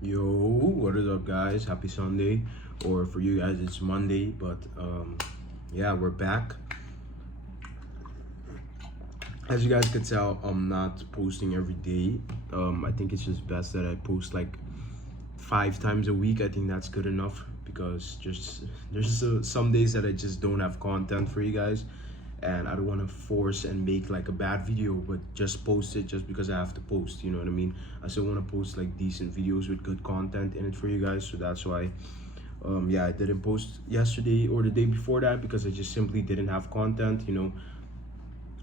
Yo, what is up, guys? Happy Sunday, or for you guys, it's Monday. But yeah, we're back. As you guys could tell, I'm not posting every day. I think it's just best that I post like 5 times a week. I think that's good enough because just there's some days that I just don't have content for you guys, and I don't want to force and make like a bad video, but just post it just because I have to post. You know what I mean? I still want to post like decent videos with good content in it for you guys, so that's why. Yeah, I didn't post yesterday or the day before that because I just simply didn't have content.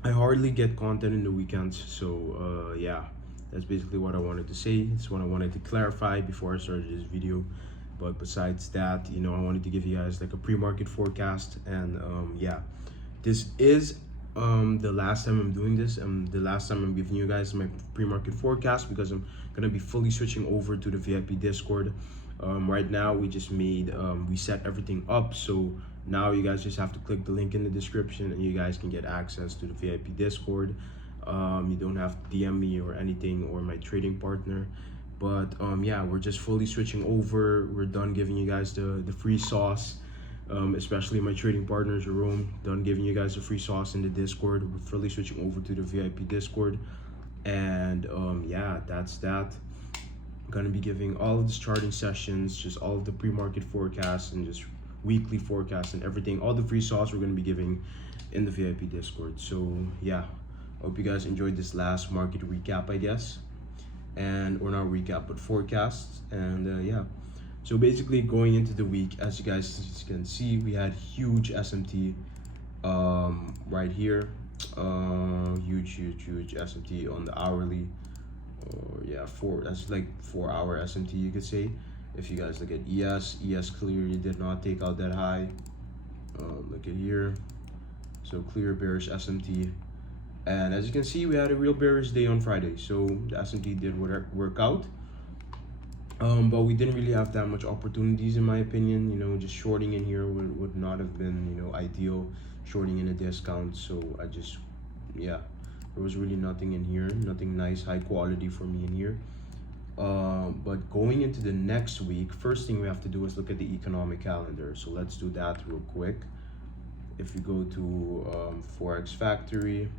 I hardly get content in the weekends, so yeah, that's basically what I wanted to say. It's what I wanted to clarify before I started this video. But besides that, I wanted to give you guys like a pre-market forecast, and yeah, this is the last time I'm doing this, and the last time I'm giving you guys my pre-market forecast because I'm gonna be fully switching over to the VIP Discord. Right now, we set everything up, so now you guys just have to click the link in the description, and you guys can get access to the VIP Discord. You don't have to DM me or anything or my trading partner. But yeah, we're just fully switching over. We're done giving you guys the free sauce, especially my trading partner Jerome. Done giving you guys the free sauce in the Discord. We're fully switching over to the VIP Discord, and yeah, that's that. Gonna be giving all of the charting sessions, just all of the pre-market forecasts, and just weekly forecasts and everything. All the free sauce we're gonna be giving in the VIP Discord. So yeah, hope you guys enjoyed this last market recap, I guess, and or not recap, but forecasts. And yeah, so basically going into the week, as you guys can see, we had huge SMT right here, huge SMT on the hourly, or yeah, that's like 4 hour SMT, you could say. If you guys look at ES clearly did not take out that high. Look at here, so clear bearish SMT, and as you can see, we had a real bearish day on Friday, so the SMT did work out. But we didn't really have that much opportunities, in my opinion. Just shorting in here would not have been ideal, shorting in a discount. So yeah, there was really nothing in here, nothing nice, high quality for me in here. But going into the next week, first thing we have to do is look at the economic calendar. So let's do that real quick. If you go to Forex Factory,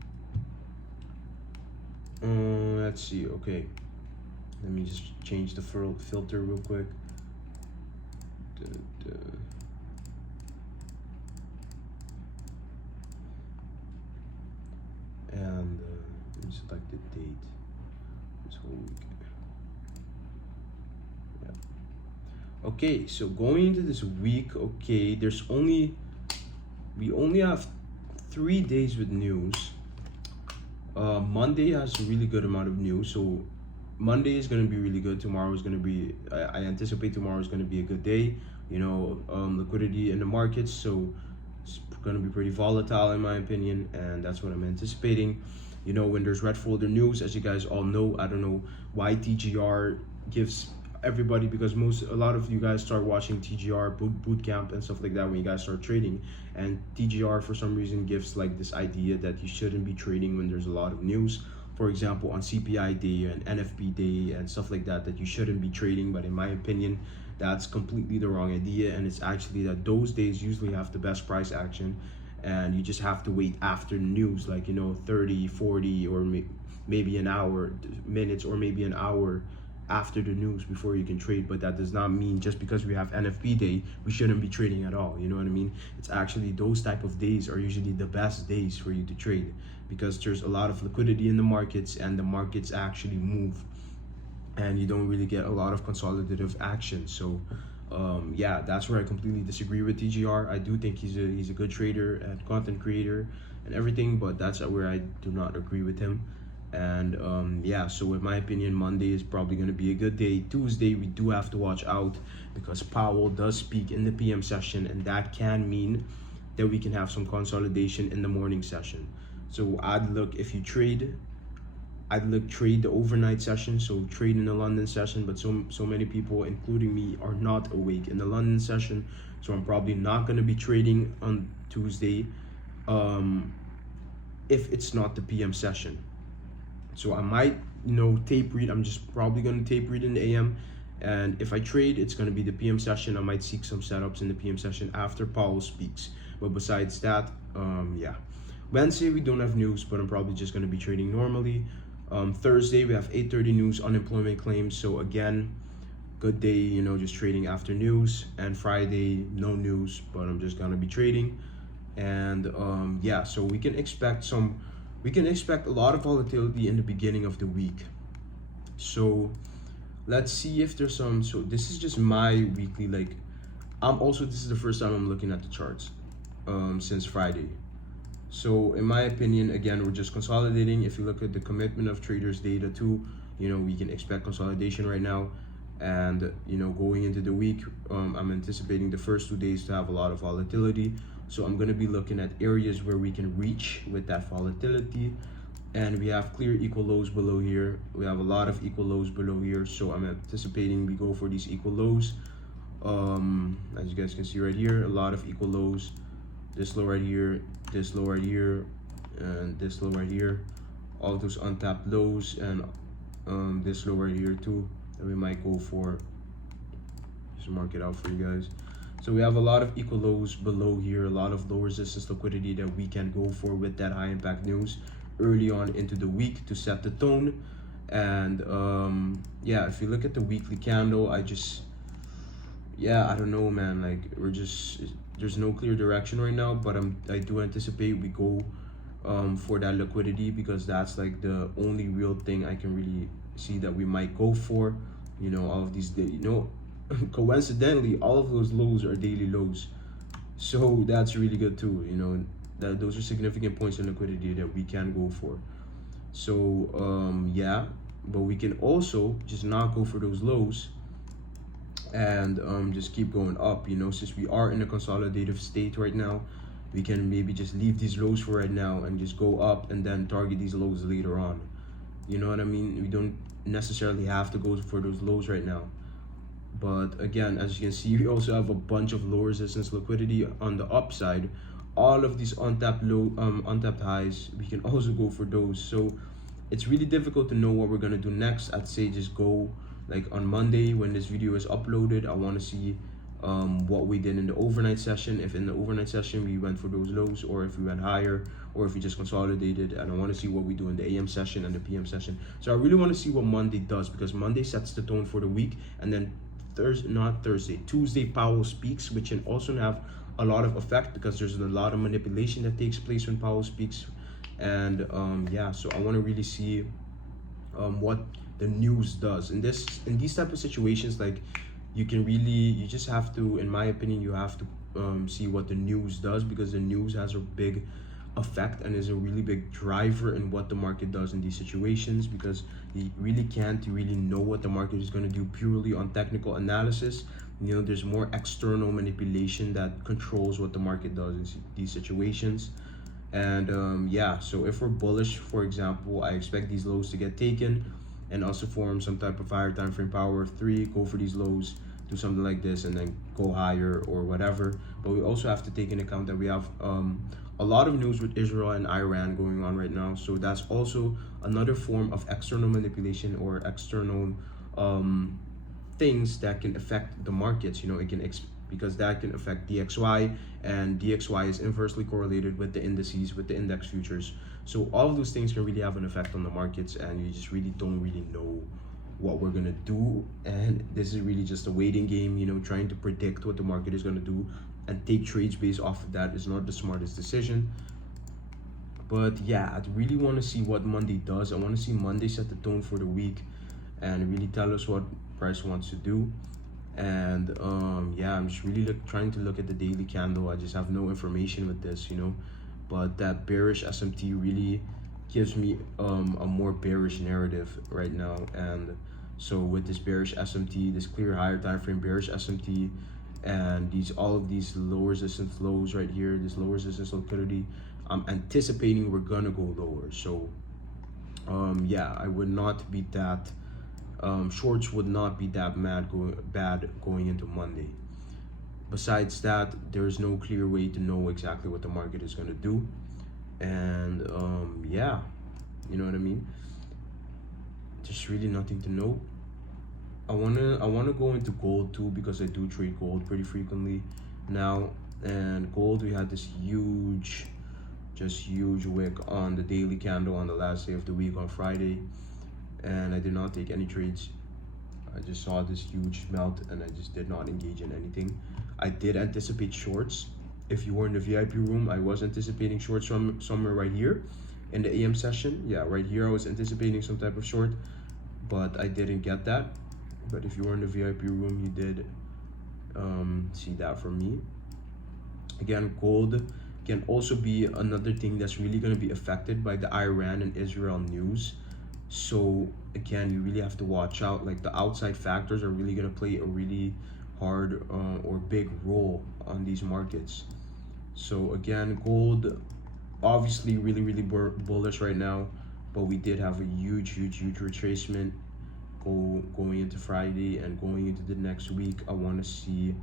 let's see. Okay, let me just change the filter real quick. And let me select the date. This whole week. Yeah. Okay, so going into this week, okay, we only have 3 days with news. Monday has a really good amount of news, so Monday is going to be really good. Tomorrow is going to be, I anticipate tomorrow is going to be a good day. Liquidity in the markets, so it's going to be pretty volatile in my opinion, and that's what I'm anticipating. When there's red folder news, as you guys all know, I don't know why TGR gives everybody, because a lot of you guys start watching TGR boot camp and stuff like that when you guys start trading, and TGR for some reason gives like this idea that you shouldn't be trading when there's a lot of news. For example, on CPI day and NFP day and stuff like that you shouldn't be trading. But in my opinion, that's completely the wrong idea, and it's actually that those days usually have the best price action, and you just have to wait after the news, like 30, 40, or maybe an hour, minutes, or maybe an hour after the news before you can trade. But that does not mean just because we have NFP day we shouldn't be trading at all. You know what I mean? It's actually those type of days are usually the best days for you to trade, because there's a lot of liquidity in the markets, and the markets actually move, and you don't really get a lot of consolidative action. So yeah, that's where I completely disagree with TGR. I do think he's a good trader and content creator and everything, but that's where I do not agree with him. And yeah, so in my opinion, Monday is probably going to be a good day. Tuesday we do have to watch out, because Powell does speak in the PM session, and that can mean that we can have some consolidation in the morning session. So I'd look trade the overnight session, so trade in the London session. But so many people, including me, are not awake in the London session, so I'm probably not going to be trading on Tuesday if it's not the PM session. So I might tape read. I'm just probably going to tape read in the AM, And if I trade, it's going to be the PM session. I might seek some setups in the PM session after Powell speaks. But besides that, yeah. Wednesday, we don't have news, but I'm probably just going to be trading normally. Thursday, we have 8:30 news, unemployment claims. So again, good day, you know, just trading after news. And Friday, no news, but I'm just going to be trading. And yeah, so we can expect a lot of volatility in the beginning of the week. So let's see if there's some. So this is just my weekly, like, this is the first time I'm looking at the charts since Friday. So in my opinion, again, we're just consolidating. If you look at the commitment of traders data too, you know, we can expect consolidation right now. And you know, going into the week, I'm anticipating the first 2 days to have a lot of volatility. So I'm going to be looking at areas where we can reach with that volatility. And we have clear equal lows below here. We have a lot of equal lows below here. So I'm anticipating we go for these equal lows. As you guys can see right here, a lot of equal lows. This low right here, this low right here, and this low right here. All of those untapped lows, and this low right here too, that we might go for. Just mark it out for you guys. So we have a lot of equal lows below here, a lot of low resistance liquidity that we can go for with that high impact news early on into the week to set the tone. And yeah, if you look at the weekly candle, I don't know, man. Like, there's no clear direction right now, but I do anticipate we go for that liquidity, because that's like the only real thing I can really see that we might go for. You know, all of these, you know, coincidentally, all of those lows are daily lows, so that's really good too. You know, that those are significant points in liquidity that we can go for. So yeah, but we can also just not go for those lows and just keep going up. You know, since we are in a consolidative state right now, we can maybe just leave these lows for right now and just go up and then target these lows later on. You know what I mean? We don't necessarily have to go for those lows right now. But again, as you can see, we also have a bunch of low resistance liquidity on the upside. All of these untapped highs, we can also go for those. So it's really difficult to know what we're gonna do next. I'd say just go like on Monday when this video is uploaded. I want to see what we did in the overnight session. If in the overnight session we went for those lows, or if we went higher, or if we just consolidated. And I want to see what we do in the AM session and the PM session. So I really want to see what Monday does, because Monday sets the tone for the week. And then Tuesday, Powell speaks, which can also have a lot of effect, because there's a lot of manipulation that takes place when Powell speaks. And yeah, so I want to really see what the news does in these type of situations. Like, you just have to, in my opinion, you have to see what the news does, because the news has a big effect and is a really big driver in what the market does in these situations, because you really can't really know what the market is going to do purely on technical analysis. You know, there's more external manipulation that controls what the market does in these situations. And yeah, so if we're bullish, for example, I expect these lows to get taken and also form some type of higher time frame power of 3, go for these lows, do something like this, and then go higher or whatever. But we also have to take into account that we have a lot of news with Israel and Iran going on right now. So that's also another form of external manipulation or external things that can affect the markets. You know, it can because that can affect DXY, and DXY is inversely correlated with the indices, with the index futures. So all of those things can really have an effect on the markets, and you just really don't really know what we're gonna do. And this is really just a waiting game, you know, trying to predict what the market is gonna do and take trades based off of that is not the smartest decision. But yeah, I really want to see what Monday does. I want to see Monday set the tone for the week and really tell us what price wants to do. And yeah, I'm just really trying to look at the daily candle. I just have no information with this, you know. But that bearish SMT really gives me a more bearish narrative right now. And so with this bearish SMT, this clear higher time frame bearish SMT, and all of these low resistance lows right here, this low resistance liquidity, I'm anticipating we're gonna go lower. So yeah, I would not be that shorts would not be that bad going into Monday. Besides that, there's no clear way to know exactly what the market is going to do. And yeah, you know what I mean? There's really nothing to know. I wanna go into gold too, because I do trade gold pretty frequently now. And gold, we had this huge wick on the daily candle on the last day of the week on Friday, and I did not take any trades. I just saw this huge melt and I just did not engage in anything. I did anticipate shorts. If you were in the VIP room, I was anticipating shorts from somewhere right here in the AM session. Yeah, right here I was anticipating some type of short, but I didn't get that. But if you were in the VIP room, you did see that from me. Again, gold can also be another thing that's really going to be affected by the Iran and Israel news. So again, you really have to watch out. Like, the outside factors are really going to play a really hard or big role on these markets. So again, gold obviously really bullish right now, but we did have a huge retracement going into Friday and going into the next week. I really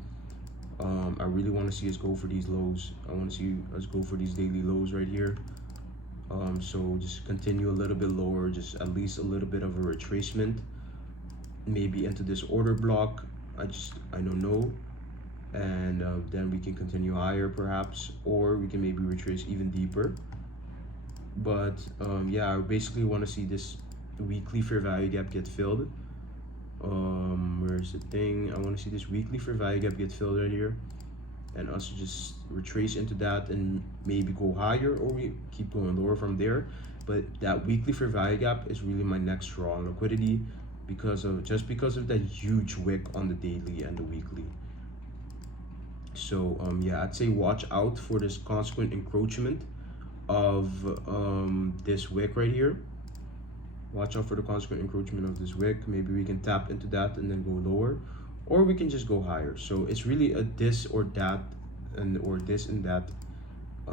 want to see us go for these lows. I want to see us go for these daily lows right here. So just continue a little bit lower, just at least a little bit of a retracement, maybe into this order block. I don't know. And then we can continue higher perhaps, or we can maybe retrace even deeper. But yeah, I basically want to see this weekly fair value gap get filled. Where's the thing? I want to see this weekly fair value gap get filled right here, and us just retrace into that and maybe go higher, or we keep going lower from there. But that weekly fair value gap is really my next draw on liquidity, because of that huge wick on the daily and the weekly. So yeah, I'd say watch out for this consequent encroachment of this wick right here. Watch out for the consequent encroachment of this wick. Maybe we can tap into that and then go lower, or we can just go higher. So it's really a this or that, or this and that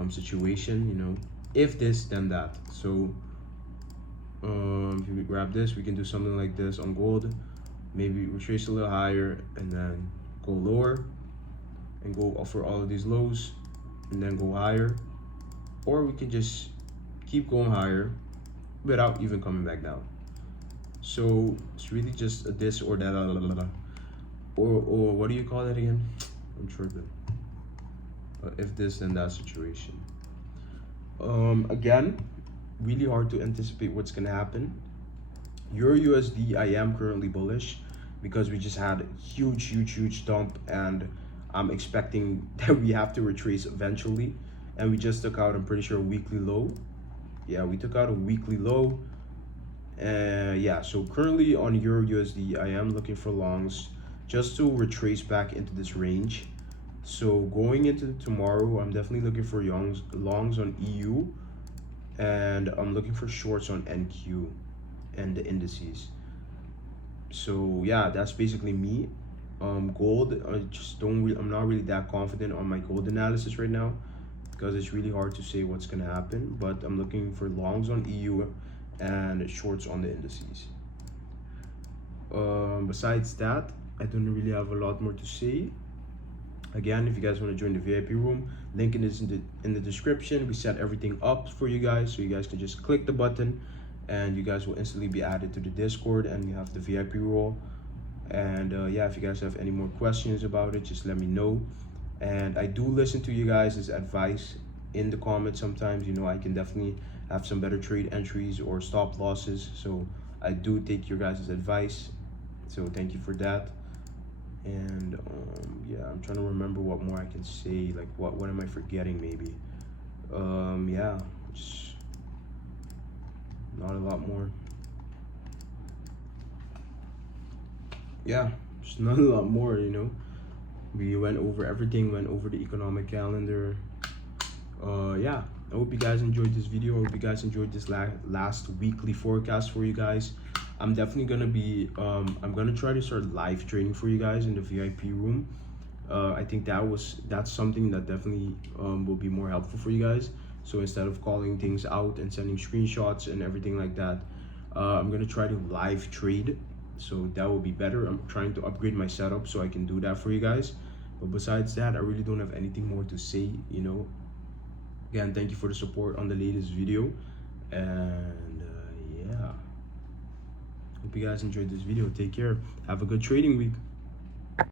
situation, you know. If this, then that. So if we grab this, we can do something like this on gold. Maybe retrace a little higher and then go lower and go for all of these lows and then go higher, or we can just keep going higher without even coming back down. So it's really just a this or that, or what do you call that again? I'm tripping. If this, then that situation. Again, really hard to anticipate what's gonna happen. Euro USD, I am currently bullish because we just had a huge dump, and I'm expecting that we have to retrace eventually, and we just took out, I'm pretty sure, a weekly low. Yeah, we took out a weekly low. Yeah, so currently on Euro USD, I am looking for longs just to retrace back into this range. So going into tomorrow, I'm definitely looking for longs on EU, and I'm looking for shorts on NQ and the indices. So yeah, that's basically me. Gold, I'm not really that confident on my gold analysis right now, because it's really hard to say what's gonna happen. But I'm looking for longs on EU and shorts on the indices. Besides that, I don't really have a lot more to say. Again, if you guys want to join the VIP room, link is in the description. We set everything up for you guys, so you guys can just click the button and you guys will instantly be added to the Discord, and you have the VIP role. And yeah, if you guys have any more questions about it, just let me know. And I do listen to you guys' advice in the comments sometimes. You know, I can definitely have some better trade entries or stop losses, so I do take your guys' advice, so thank you for that. And yeah, I'm trying to remember what more I can say. Like, what am I forgetting? Maybe yeah, just not a lot more. Yeah, just not a lot more, you know. We went over everything, went over the economic calendar. Yeah, I hope you guys enjoyed this video. I hope you guys enjoyed this last weekly forecast for you guys. I'm definitely gonna be I'm gonna try to start live trading for you guys in the VIP room. I think that's something that definitely will be more helpful for you guys. So instead of calling things out and sending screenshots and everything like that, I'm gonna try to live trade, so that will be better. I'm trying to upgrade my setup so I can do that for you guys. But besides that, I really don't have anything more to say, you know. Again, thank you for the support on the latest video, and yeah, Hope you guys enjoyed this video. Take care. Have a good trading week.